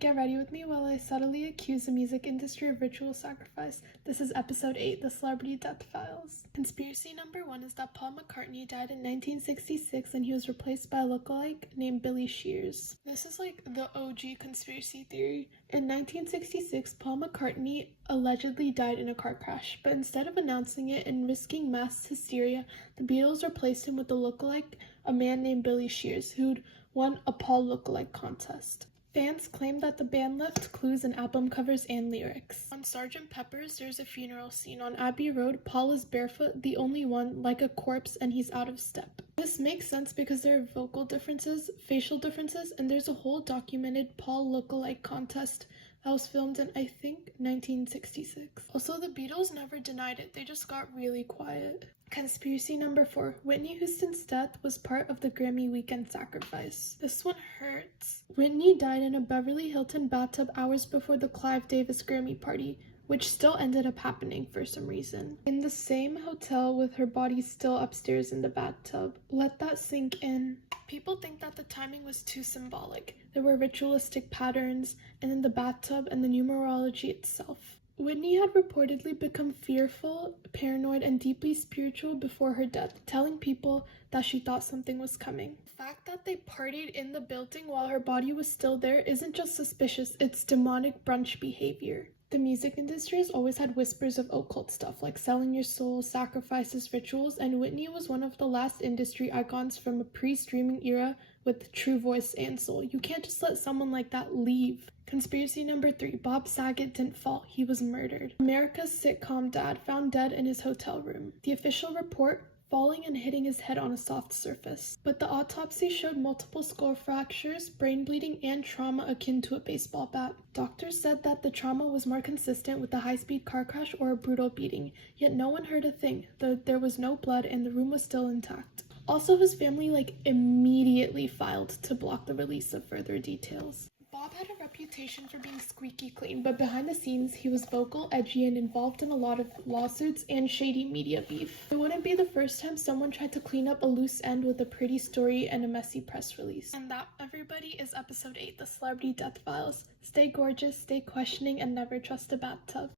Get ready with me while I subtly accuse the music industry of ritual sacrifice. This is episode 8, The Celebrity Death Files. Conspiracy number 1 is that Paul McCartney died in 1966 and he was replaced by a lookalike named Billy Shears. This is like the OG conspiracy theory. In 1966, Paul McCartney allegedly died in a car crash, but instead of announcing it and risking mass hysteria, the Beatles replaced him with a lookalike, a man named Billy Shears, who'd won a Paul lookalike contest. Fans claim that the band left clues in album covers and lyrics. On Sgt. Pepper's, there's a funeral scene. On Abbey Road, Paul is barefoot, the only one, like a corpse, and he's out of step. This makes sense because there are vocal differences, facial differences, and there's a whole documented Paul lookalike contest that was filmed in, I think, 1966. Also, the Beatles never denied it, they just got really quiet. Conspiracy number 4. Whitney Houston's death was part of the Grammy weekend sacrifice. This one hurts. Whitney died in a Beverly Hilton bathtub hours before the Clive Davis Grammy party, which still ended up happening for some reason. In the same hotel with her body still upstairs in the bathtub. Let that sink in. People think that the timing was too symbolic. There were ritualistic patterns, and in the bathtub and the numerology itself. Whitney had reportedly become fearful, paranoid, and deeply spiritual before her death, telling people that she thought something was coming. The fact that they partied in the building while her body was still there isn't just suspicious, it's demonic brunch behavior. The music industry has always had whispers of occult stuff, like selling your soul, sacrifices, rituals, and Whitney was one of the last industry icons from a pre-streaming era with true voice and soul. You can't just let someone like that leave. Conspiracy number 3. Bob Saget didn't fall, he was murdered. America's sitcom dad found dead in his hotel room. The official report, falling and hitting his head on a soft surface. But the autopsy showed multiple skull fractures, brain bleeding, and trauma akin to a baseball bat. Doctors said that the trauma was more consistent with a high-speed car crash or a brutal beating, yet no one heard a thing, though there was no blood and the room was still intact. Also, his family immediately filed to block the release of further details. Bob had a reputation for being squeaky clean, but behind the scenes, he was vocal, edgy, and involved in a lot of lawsuits and shady media beef. It wouldn't be the first time someone tried to clean up a loose end with a pretty story and a messy press release. And that, everybody, is episode 8, The Celebrity Death Files. Stay gorgeous, stay questioning, and never trust a bathtub.